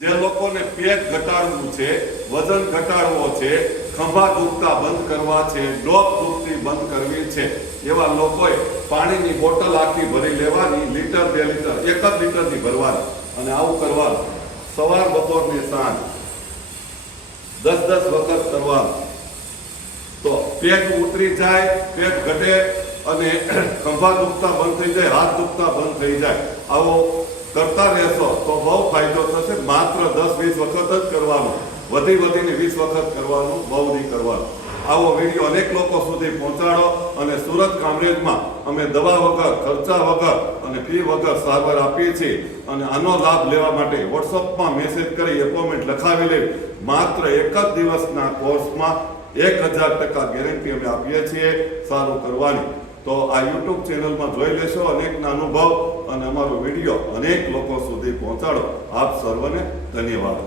જે લોકોને પેટ ઘટાડવું છે, વજન ઘટાડવો છે, ખંભા દુખતા બંધ કરવા છે, ડોક દુખતી બંધ કરવી છે, એવા લોકોએ પાણીની બોટલ આખી ભરી લેવાની, લીટર 2 લીટર 1 જ લીટરની ભરવાની અને આવું કરવાનું. સવાર બપોર ને સાંજ 10-10 વખત કરવાનું. તો પેટ ઉતરી જાય, પેટ ઘટે અને ખંભા દુખતા બંધ થઈ જાય, હાથ દુખતા બંધ થઈ જાય. આવો કરતા રહેશો તો બહુ ફાયદો થશે. માત્ર 10-20 વખત જ કરવાનું, વધીને 20 વખત કરવાનું, બહુ નહીં કરવાનું. આવો વિડીયો અનેક લોકો સુધી પહોંચાડો અને સુરત કામરેજમાં અમે દવા વગર, ખર્ચા વગર અને ફી વગર સારવાર આપીએ છીએ. અને આનો લાભ લેવા માટે વોટ્સઅપમાં મેસેજ કરી એપોઇન્ટમેન્ટ લખાવી લેવી. માત્ર 1 જ દિવસના કોર્સમાં 1000% ગેરંટી અમે આપીએ છીએ સારું કરવાની. તો આ યુટ્યુબ ચેનલમાં જોઈ લેશો અનેકના અનુભવ અને અમારો વિડીયો અનેક લોકો સુધી પહોંચાડો. આપ સર્વને ધન્યવાદ.